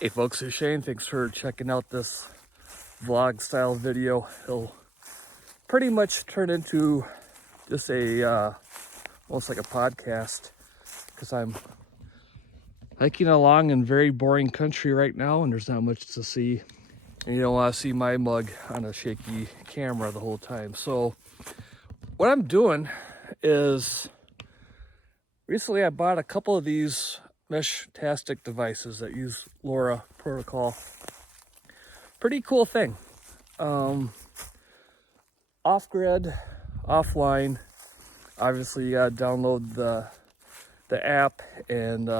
Hey folks, it's Shane. Thanks for checking out this vlog style video. It'll pretty much turn into just a almost like a podcast because I'm hiking along in very boring country right now and there's not much to see. And you don't want to see my mug on a shaky camera the whole time. So what I'm doing is recently I bought a couple of these Meshtastic devices that use LORA protocol. Pretty cool thing. Off-grid, offline. Obviously, you gotta download the app and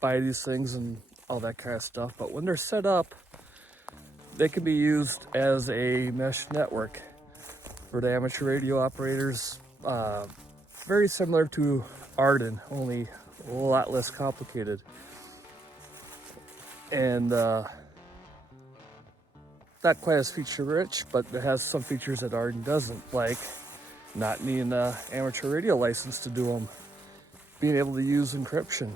buy these things and all that kind of stuff. But when they're set up, they can be used as a mesh network for the amateur radio operators. Very similar to Arden, only a lot less complicated. And not quite as feature rich, but it has some features that Arden doesn't, like not needing an amateur radio license to do them, being able to use encryption.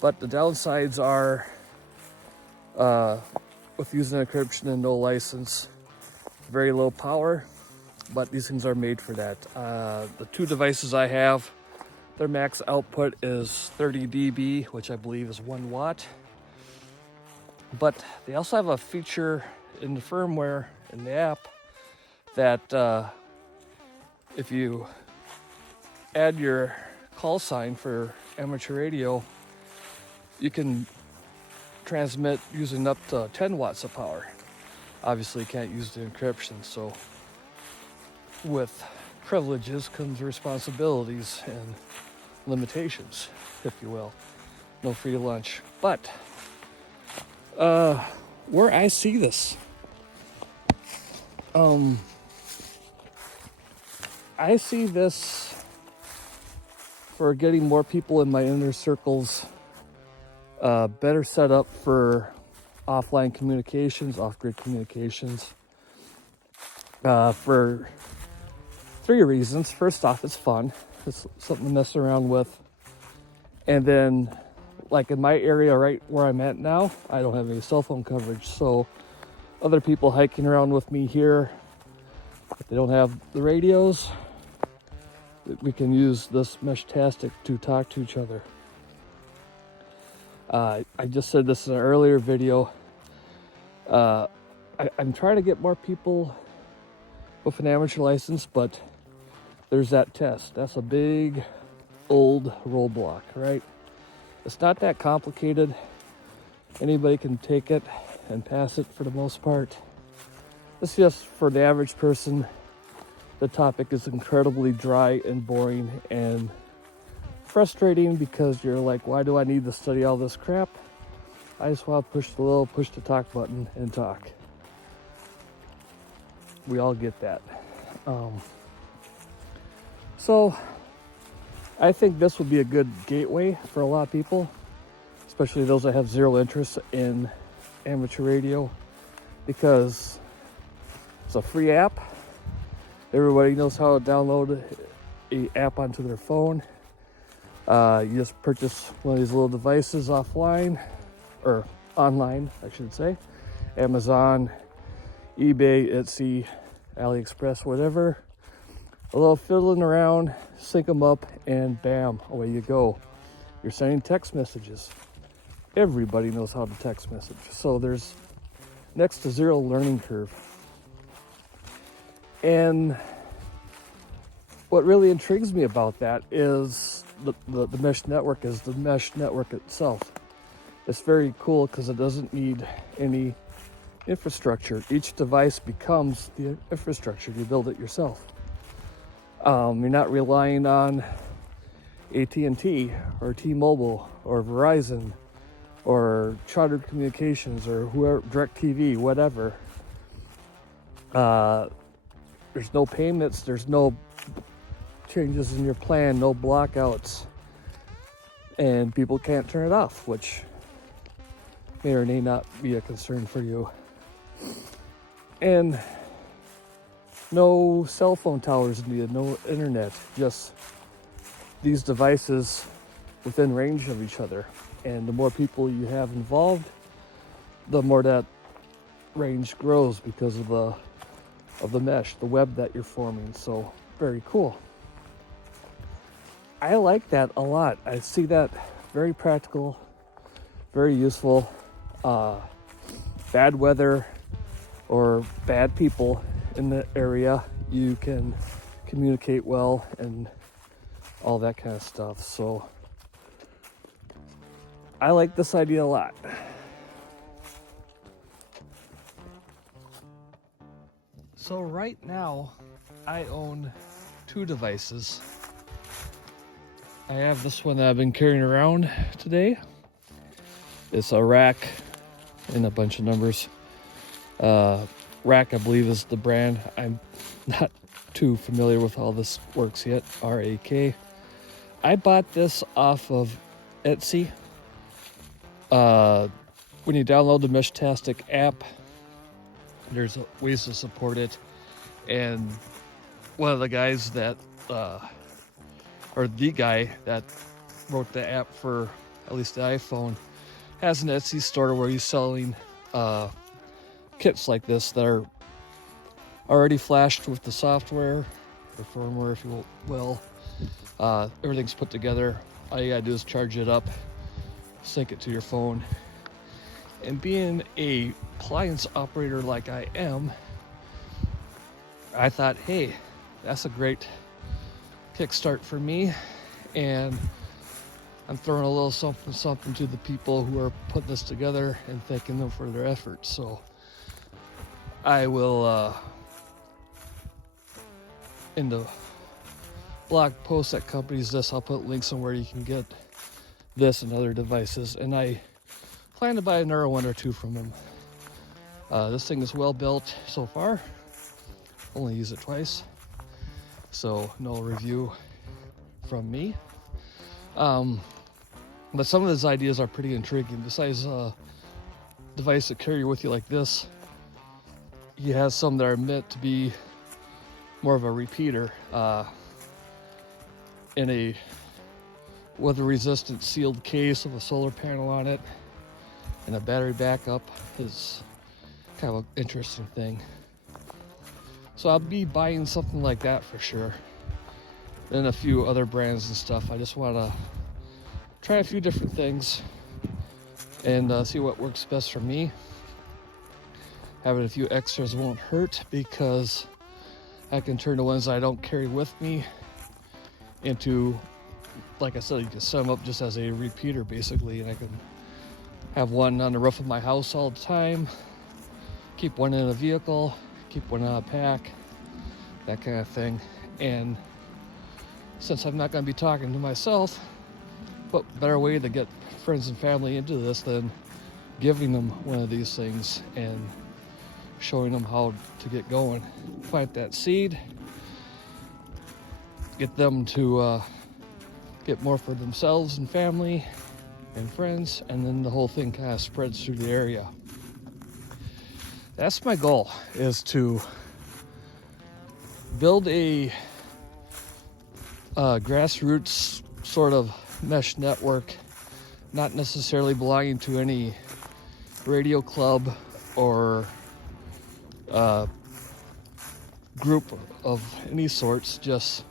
But the downsides are with using encryption and no license, very low power, but these things are made for that. The two devices I have, their max output is 30 dB, which I believe is 1 watt. But they also have a feature in the firmware in the app that if you add your call sign for amateur radio, you can transmit using up to 10 watts of power. Obviously, you can't use the encryption, so with privileges comes responsibilities and limitations, if you will. No free lunch. But where I see this, I see this for getting more people in my inner circles better set up for offline communications, off-grid communications, for 3 reasons. First off, it's fun. It's something to mess around with. And then, like in my area right where I'm at now, I don't have any cell phone coverage. So other people hiking around with me here, if they don't have the radios, we can use this Meshtastic to talk to each other. I just said this in an earlier video. I'm trying to get more people with an amateur license, but there's that test. That's a big old roadblock, right? It's not that complicated. Anybody can take it and pass it for the most part. It's just for the average person, the topic is incredibly dry and boring and frustrating because you're like, why do I need to study all this crap? I just want to push the little push to talk button and talk. We all get that. So I think this would be a good gateway for a lot of people, especially those that have zero interest in amateur radio, because it's a free app. Everybody knows how to download an app onto their phone. You just purchase one of these little devices offline, or online, I should say. Amazon, eBay, Etsy, AliExpress, whatever. A little fiddling around, sync them up, and bam, away you go. You're sending text messages. Everybody knows how to text message. So there's next to zero learning curve. And what really intrigues me about that is the mesh network is the mesh network itself. It's very cool because it doesn't need any infrastructure. Each device becomes the infrastructure. You build it yourself. You're not relying on AT&T or T-Mobile or Verizon or Chartered Communications or whoever, DirecTV, whatever. There's no payments, there's no changes in your plan, no blockouts, and people can't turn it off, which may or may not be a concern for you. And no cell phone towers needed, no internet, just these devices within range of each other. And the more people you have involved, the more that range grows because of the mesh, the web that you're forming. So very cool. I like that a lot. I see that very practical, very useful. Bad weather or bad people in the area, you can communicate well and all that kind of stuff. So I like this idea a lot. So right now I own 2 devices. I have this one that I've been carrying around today. It's a rack and a bunch of numbers. Rack, I believe, is the brand. I'm not too familiar with how this works yet. RAK. I bought this off of Etsy. When you download the Meshtastic app, there's ways to support it. And one of the guys that, or the guy that wrote the app for at least the iPhone, has an Etsy store where he's selling kits like this that are already flashed with the software or firmware, if you will. Everything's put together. All you gotta do is charge it up, sync it to your phone. And being a appliance operator like I am, I thought, hey, that's a great kickstart for me, and I'm throwing a little something to the people who are putting this together and thanking them for their efforts. So I will, in the blog post that accompanies this, I'll put links on where you can get this and other devices, and I plan to buy another one or two from them. This thing is well built so far. Only use it twice, so no review from me. But some of his ideas are pretty intriguing. Besides a device to carry with you like this, he has some that are meant to be more of a repeater, in a weather-resistant sealed case with a solar panel on it and a battery backup. Is kind of an interesting thing. So I'll be buying something like that for sure. Then a few other brands and stuff. I just want to try a few different things and see what works best for me. Having a few extras won't hurt, because I can turn the ones I don't carry with me into, like I said, you can set them up just as a repeater basically, and I can have one on the roof of my house all the time, keep one in a vehicle, keep one on a pack, that kind of thing. And since I'm not going to be talking to myself, what better way to get friends and family into this than giving them one of these things and showing them how to get going. Plant that seed, get them to get more for themselves and family and friends, and then the whole thing kind of spreads through the area. That's my goal, is to build a grassroots sort of mesh network, not necessarily belonging to any radio club or group of any sorts, just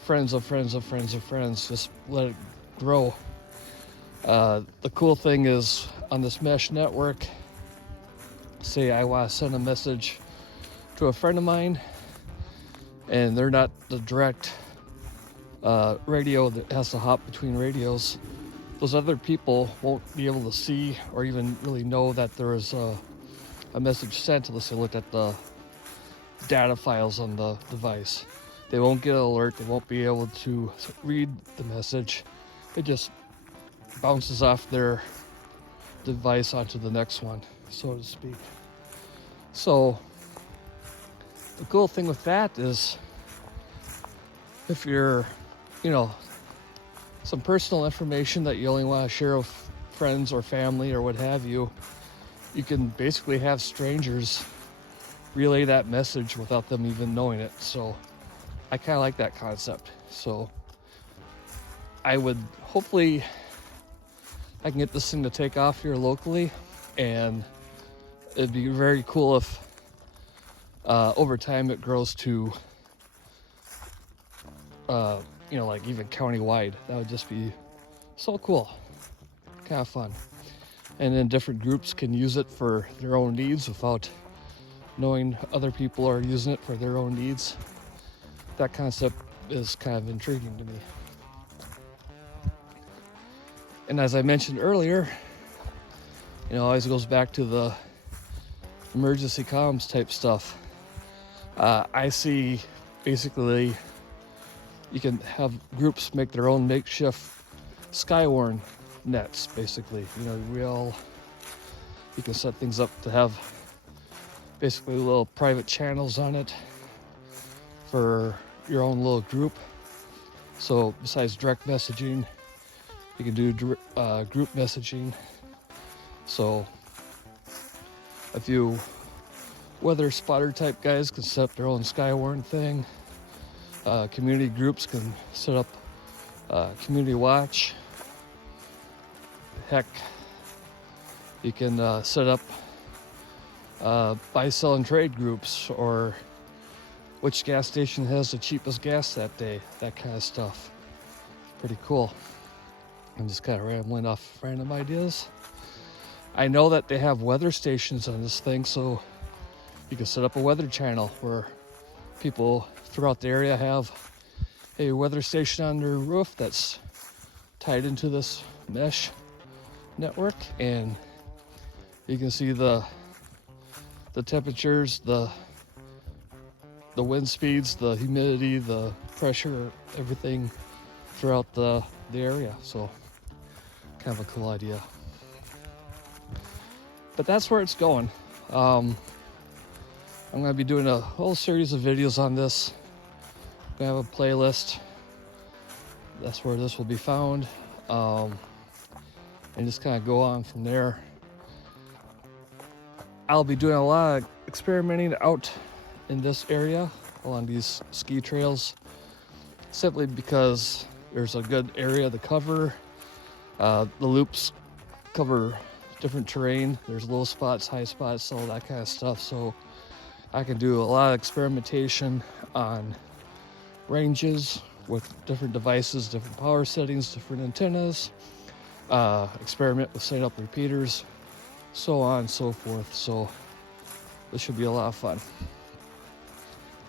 friends of friends of friends of friends. Just let it grow. The cool thing is, on this mesh network, say I want to send a message to a friend of mine and they're not the direct radio that has to hop between radios, those other people won't be able to see or even really know that there is a message sent unless they look at the data files on the device. They won't get an alert. They won't be able to read the message. It just bounces off their device onto the next one, so to speak. So the cool thing with that is, if you're, some personal information that you only want to share with friends or family or what have you, you can basically have strangers relay that message without them even knowing it. So I kind of like that concept. So I would hopefully I can get this thing to take off here locally, and it'd be very cool if over time it grows to, you know, like even county-wide. That would just be so cool, kind of fun. And then different groups can use it for their own needs without knowing other people are using it for their own needs. That concept is kind of intriguing to me. And as I mentioned earlier, you know, always goes back to the emergency comms type stuff. I see basically you can have groups make their own makeshift Skywarn nets, basically. You know, you can set things up to have basically little private channels on it for your own little group. So besides direct messaging, you can do group messaging. So a few weather spotter type guys can set up their own Skywarn thing. Community groups can set up community watch. Heck, you can set up buy, sell, and trade groups, or which gas station has the cheapest gas that day, that kind of stuff. Pretty cool. I'm just kind of rambling off random ideas. I know that they have weather stations on this thing, so you can set up a weather channel where people throughout the area have a weather station on their roof that's tied into this mesh network, and you can see the temperatures, the wind speeds, the humidity, the pressure, everything throughout the area. So kind of a cool idea. But that's where it's going. I'm going to be doing a whole series of videos on this. I'm going to have a playlist. That's where this will be found. And just kind of go on from there. I'll be doing a lot of experimenting out in this area along these ski trails, simply because there's a good area to cover. The loops cover different terrain. There's low spots, high spots, all that kind of stuff. So I can do a lot of experimentation on ranges with different devices, different power settings, different antennas, experiment with setting up repeaters, so on and so forth. So this should be a lot of fun.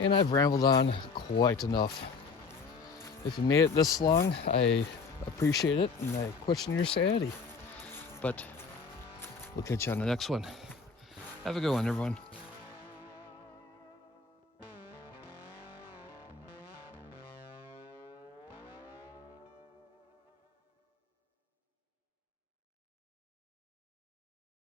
And I've rambled on quite enough. If you made it this long, I appreciate it, and I question your sanity. But we'll catch you on the next one. Have a good one, everyone.